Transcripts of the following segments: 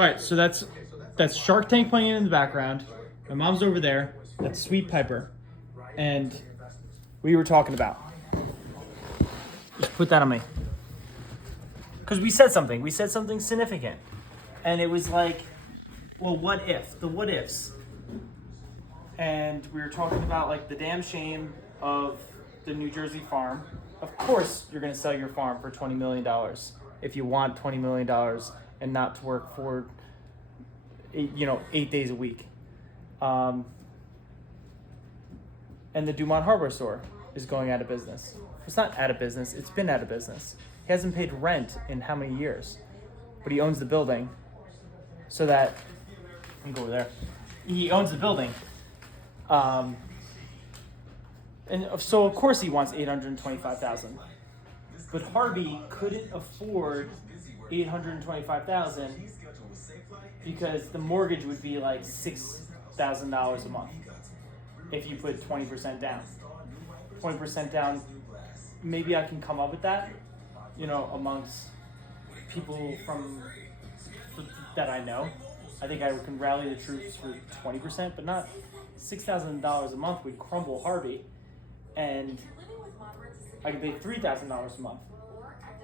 All right, so that's Shark Tank playing in the background. My mom's over there. That's Sweet Piper, and we were talking about. Just put that on me. Because we said something. We said something significant, and it was like, well, what if? The what ifs. And we were talking about like the damn shame of the New Jersey farm. Of course, you're going to sell your farm for $20 million if you want $20 million and not to work for 8 days a week. And the Dumont hardware store is going out of business. It's not out of business. It's been out of business. He hasn't paid rent in how many years? But he owns the building so that, let me go over there. He owns the building. And so of course he wants $825,000. But HarBee couldn't afford $825,000 because the mortgage would be like $6,000 a month if you put 20% down. 20% down, maybe I can come up with that, amongst people that I know. I think I can rally the troops for 20%, but not $6,000 a month would crumble HarBee, and I could pay $3,000 a month,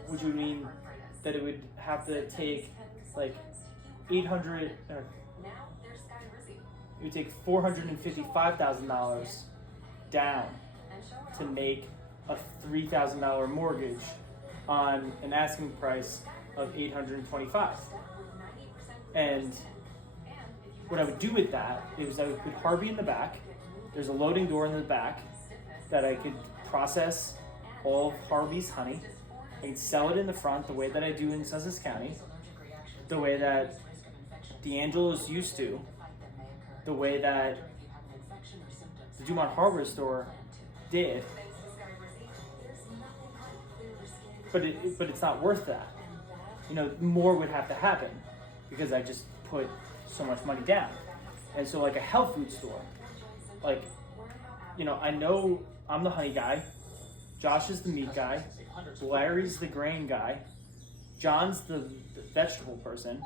which would mean that it would have to take like it would take $455,000 down to make a $3,000 mortgage on an asking price of $825,000. And what I would do with that is I would put HarBee in the back. There's a loading door in the back that I could process all of HarBee's honey. I could sell it in the front the way that I do in Sussex County, the way that D'Angelo's used to, the way that the Dumont hardware store did. But it's not worth that. More would have to happen because I just put so much money down. And so like a health food store, I know I'm the honey guy, Josh is the meat guy, Larry's the grain guy, John's the vegetable person.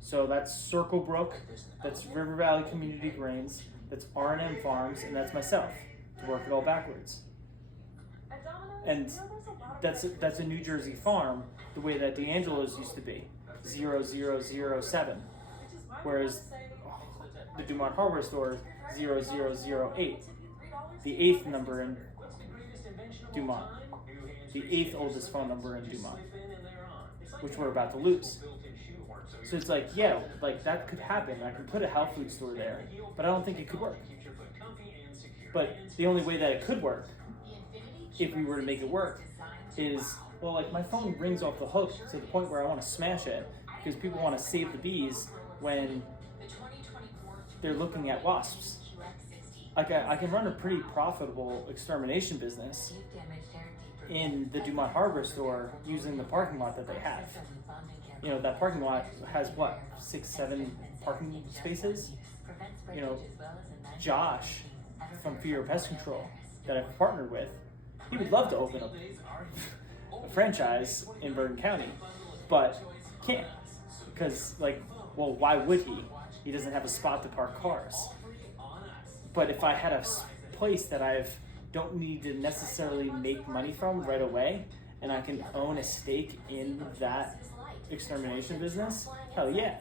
So that's Circle Brook, that's River Valley Community Grains, that's R&M Farms, and that's myself, to work it all backwards. And that's a New Jersey farm, the way that D'Angelo's used to be, 0007, whereas the Dumont hardware store is 0008, the 8th number in Dumont, the 8th oldest phone number in Dumont, which we're about to lose. So it's like, yeah, like that could happen. I could put a health food store there, but I don't think it could work. But the only way that it could work, if we were to make it work, is, well, like my phone rings off the hook to the point where I want to smash it because people want to save the bees when they're looking at wasps. Like I can run a pretty profitable extermination business in the Dumont hardware store using the parking lot that they have. That parking lot has 6, 7 parking spaces. Josh from Fear of Pest Control that I've partnered with, he would love to open up a franchise in Bergen County, but can't because why would he? He doesn't have a spot to park cars. But if I had a place that I don't need to necessarily make money from right away, and I can own a stake in that extermination business, hell yeah.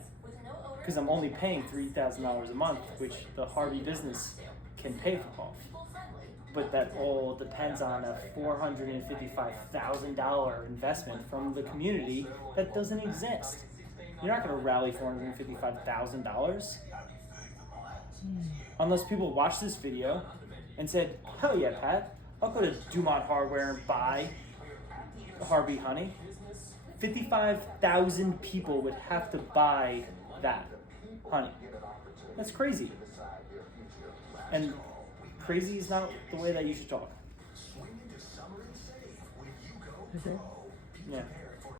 Because I'm only paying $3,000 a month, which the HarBee business can pay for off. But that all depends on a $455,000 investment from the community that doesn't exist. You're not going to rally $455,000 unless people watch this video and said, hell yeah, Pat, I'll go to Dumont Hardware and buy HarBee honey. 55,000 people would have to buy that honey. That's crazy. And crazy is not the way that you should talk. Yeah.